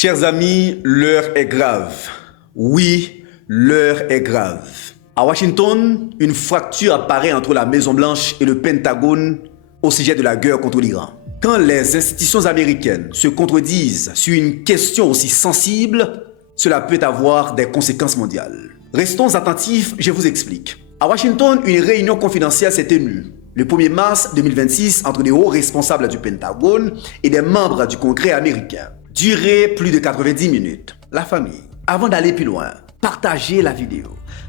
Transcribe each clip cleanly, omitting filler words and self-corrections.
Chers amis, l'heure est grave. Oui, l'heure est grave. À Washington, une fracture apparaît entre la Maison-Blanche et le Pentagone au sujet de la guerre contre l'Iran. Quand les institutions américaines se contredisent sur une question aussi sensible, cela peut avoir des conséquences mondiales. Restons attentifs, je vous explique. À Washington, une réunion confidentielle s'est tenue le 1er mars 2026 entre les hauts responsables du Pentagone et des membres du Congrès américain. Durée plus de 90 minutes. La famille, avant d'aller plus loin, partagez la vidéo,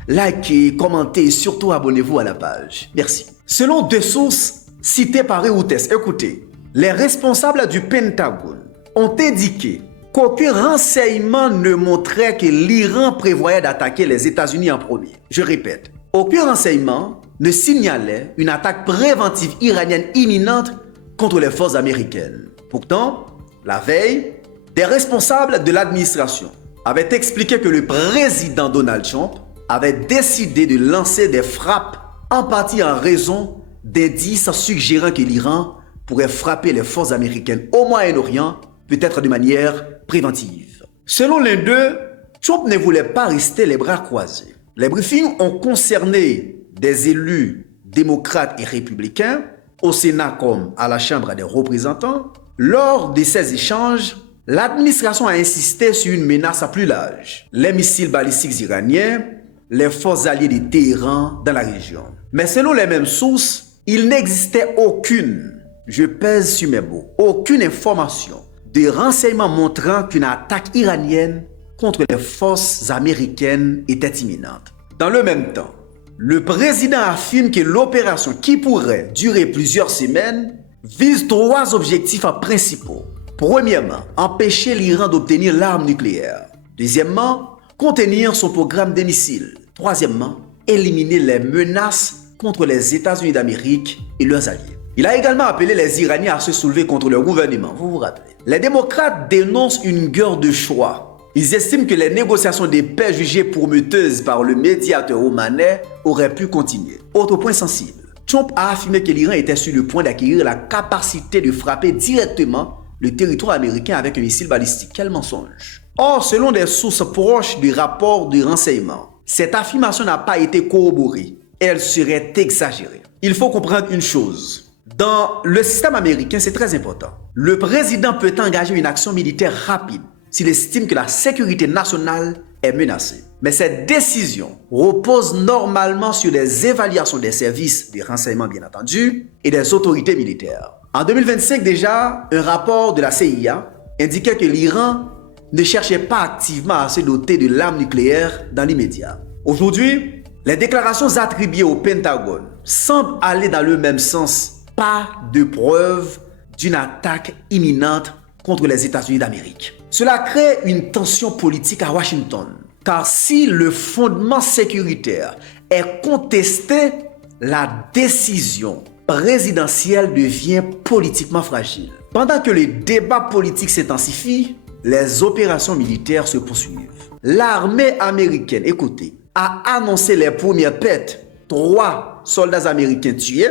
likez, commentez et surtout abonnez-vous à la page. Merci. Selon deux sources citées par Reuters, écoutez, les responsables du Pentagone ont indiqué qu'aucun renseignement ne montrait que l'Iran prévoyait d'attaquer les États-Unis en premier. Je répète, aucun renseignement ne signalait une attaque préventive iranienne imminente contre les forces américaines. Pourtant, la veille, des responsables de l'administration avaient expliqué que le président Donald Trump avait décidé de lancer des frappes en partie en raison d'indices suggérant que l'Iran pourrait frapper les forces américaines au Moyen-Orient, peut-être de manière préventive. Selon l'un d'eux, Trump ne voulait pas rester les bras croisés. Les briefings ont concerné des élus démocrates et républicains, au Sénat comme à la Chambre des représentants. Lors de ces échanges, l'administration a insisté sur une menace à plus large, les missiles balistiques iraniens, les forces alliées de Téhéran dans la région. Mais selon les mêmes sources, il n'existait aucune, je pèse sur mes mots, aucune information de renseignement montrant qu'une attaque iranienne contre les forces américaines était imminente. Dans le même temps, le président affirme que l'opération, qui pourrait durer plusieurs semaines, vise trois objectifs principaux. Premièrement, empêcher l'Iran d'obtenir l'arme nucléaire. Deuxièmement, contenir son programme de missiles. Troisièmement, éliminer les menaces contre les États-Unis d'Amérique et leurs alliés. Il a également appelé les Iraniens à se soulever contre leur gouvernement, vous vous rappelez. Les démocrates dénoncent une guerre de choix. Ils estiment que les négociations de paix jugées prometteuses par le médiateur omanais auraient pu continuer. Autre point sensible, Trump a affirmé que l'Iran était sur le point d'acquérir la capacité de frapper directement le territoire américain avec un missile balistique. Quel mensonge! Or, selon des sources proches du rapport de renseignement, cette affirmation n'a pas été corroborée. Elle serait exagérée. Il faut comprendre une chose. Dans le système américain, c'est très important. Le président peut engager une action militaire rapide s'il estime que la sécurité nationale est menacée. Mais cette décision repose normalement sur des évaluations des services de renseignement, bien entendu, et des autorités militaires. En 2025 déjà, un rapport de la CIA indiquait que l'Iran ne cherchait pas activement à se doter de l'arme nucléaire dans l'immédiat. Aujourd'hui, les déclarations attribuées au Pentagone semblent aller dans le même sens. Pas de preuve d'une attaque imminente contre les États-Unis d'Amérique. Cela crée une tension politique à Washington, car si le fondement sécuritaire est contesté, la décision présidentielle devient politiquement fragile. Pendant que les débats politiques s'intensifient, les opérations militaires se poursuivent. L'armée américaine, écoutez, a annoncé les premières pertes. 3 soldats américains tués,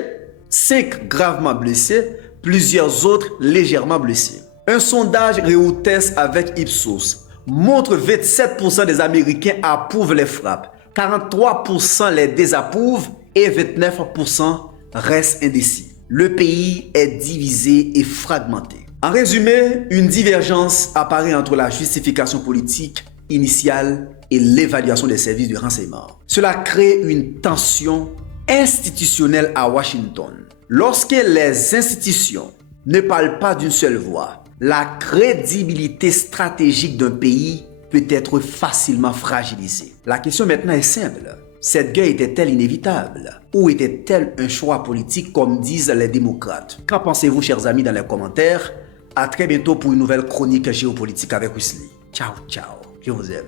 5 gravement blessés, plusieurs autres légèrement blessés. Un sondage Reuters avec Ipsos montre que 27% des Américains approuvent les frappes, 43% les désapprouvent et 29% restent indécis. Le pays est divisé et fragmenté. En résumé, une divergence apparaît entre la justification politique initiale et l'évaluation des services de renseignement. Cela crée une tension institutionnelle à Washington. Lorsque les institutions ne parlent pas d'une seule voix, la crédibilité stratégique d'un pays peut être facilement fragilisée. La question maintenant est simple. Cette guerre était-elle inévitable? Ou était-elle un choix politique comme disent les démocrates? Qu'en pensez-vous, chers amis, dans les commentaires? À très bientôt pour une nouvelle chronique géopolitique avec Wesley. Ciao, ciao. Je vous aime.